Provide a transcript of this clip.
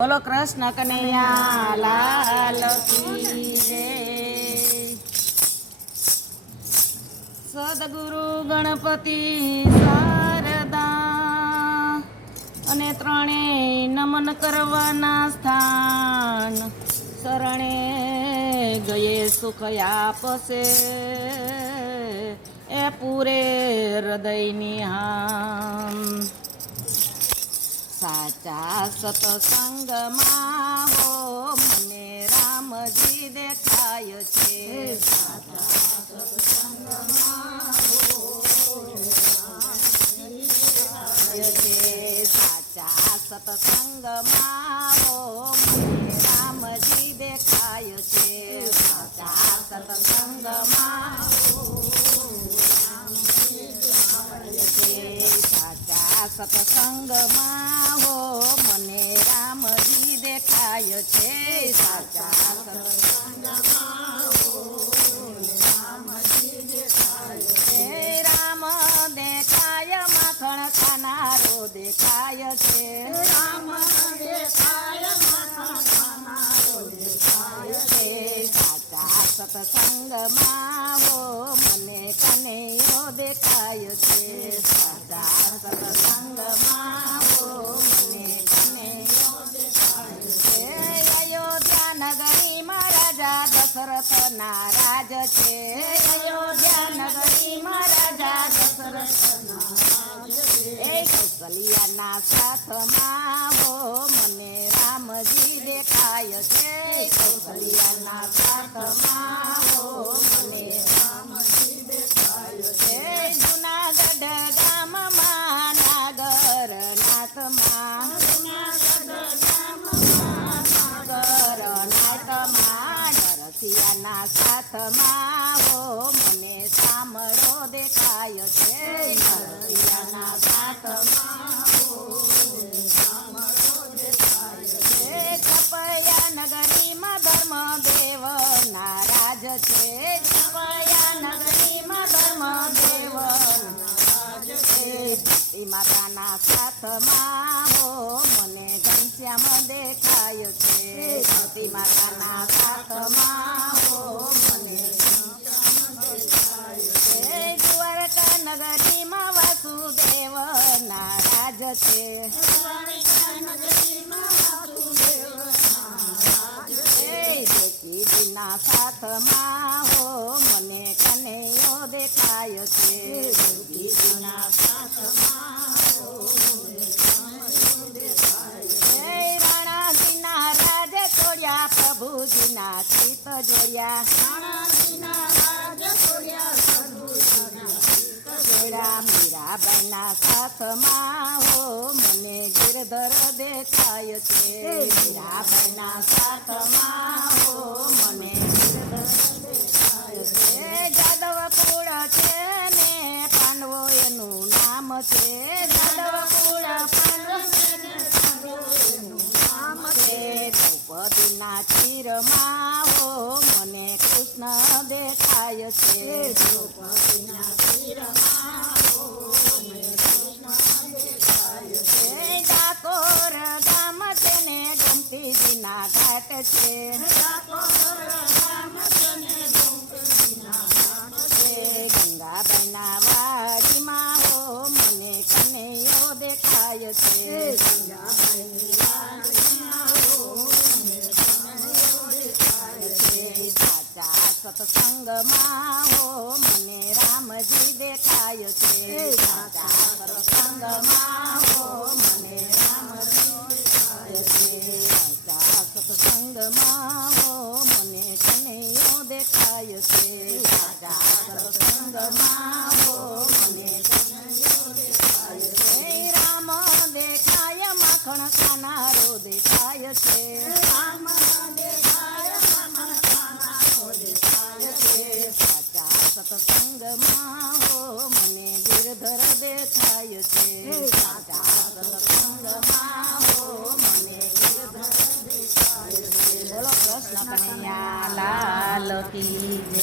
બોલો કૃષ્ણ કનૈયા લાલ કી જય. સદગુરુ ગણપતિ શારદા અને ત્રણેય નમન કરવાના સ્થાન, શરણે ગયે સુખ આપશે એ પૂરે હૃદયની હામ. સાચા સત્સંગમાં હો મને રામજી દેખાય છે. સાચા સત્સંગમાં હો મને રામજી દેખાય છે. સાચા સત્સંગમાં સત્સંગમાં હો મને રામજી દેખાય છે. સાચા સત્સંગમાં હો રામજી દેખાય છે. રામ દેખાય માખણ ખાનારો દેખાય છે. રામ દેખાય માખણ ખાનારો દેખાય છે. સાચા સત્સંગમાં હો મને કનૈયો દેખાય છે. સાચા સત્સંગમાં હો મને કનૈયો દેખાય છે. અયોધ્યા નગરીમાં રાજા દશરથના રાજ છે. અયોધ્યા નગરીમાં રાજા દશરથના રાજ છે. કૌશલ્યાના સાથમાં હો મને રામજી દેખાય છે. કૌશલ્યાના સાથમાં હો મને રામજી દેખાય છે. જુનાગઢ ગામમાં નાગરનાથમાં નરસિંહના સાથમાં હો મને સામળો દેખાય છે. નરસિંહના સાથમાં હો મને સામળો દેખાય છે. કપયા નગરીમાં ધર્મદેવના રાજ છે. કપયા નગરીમાં ધર્મદેવના રાજ છે. ભક્તિ માતાના સાથમાં હો મને ઘનશ્યામ દેખાય છે. ભક્તિ માતાના સાથમાં હો મને ઘનશ્યામ દેખાય છે. દ્વારકા નગરીમાં વાસુદેવના રાજ છે. દ્વારકા નગરીમાં વાસુદેવના રાજ છે. દેવકીજીના સાથમાં હો મને કનૈયો દેખાય છે. દેવકીજીના સાથમાં હો મને કનૈયો દેખાય છે. રાણાજીના રાજ છોડ્યા પ્રભુજીના ચિત જોડ્યા. રાણાજીના રાજ છોડ્યા પ્રભુજીના ચિત જોડ્યા. મીરાબાઈના સાથમાં હો મને ગિરધર દેખાય છે. મીરાબાઈના સાથમાં હો મને ગિરધર દેખાય છે. જાદવ કુળ છે ને પાંડવો એનું નામ છે. જાદવ કુળ દ્રૌપદીના ચીરમાં હો મને કૃષ્ણ દેખાય છે. દ્રૌપદીના ચીરમાં હો મને કૃષ્ણ દેખાય છે. ડાકોર ગામ છે ને ગોમતીજીના ઘાટ છે. ડાકોર ગામ છે ને ગોમતીજીના ઘાટ છે. ગંગાબાઈના વાડીમાં હો મને કનૈયો દેખાય છે. ગંગાબાઈની વાડીમાં હો મને કનૈયો દેખાય છે. સાચા સત્સંગમાં હો મને રામજી દેખાય છે. સાચા સત્સંગમાં હો મને રામજી દેખાય છે. સાચા સત્સંગમાં હો મને કનૈયો દેખાય છે. સાચા સત્સંગમાં હો મને કનૈયો દેખાય છે. રામ દેખાય માખણ ખાનારો દેખાય છે. રામ દેખાય માખણ ખાનારો દેખાય છે. સાચા સત્સંગમાં હો મને ગિરધર દેખાય છે. સાચા સત્સંગમાં હો મને ગિરધર દેખાય છે. બોલો કૃષ્ણ કનૈયા લાલ કી જય.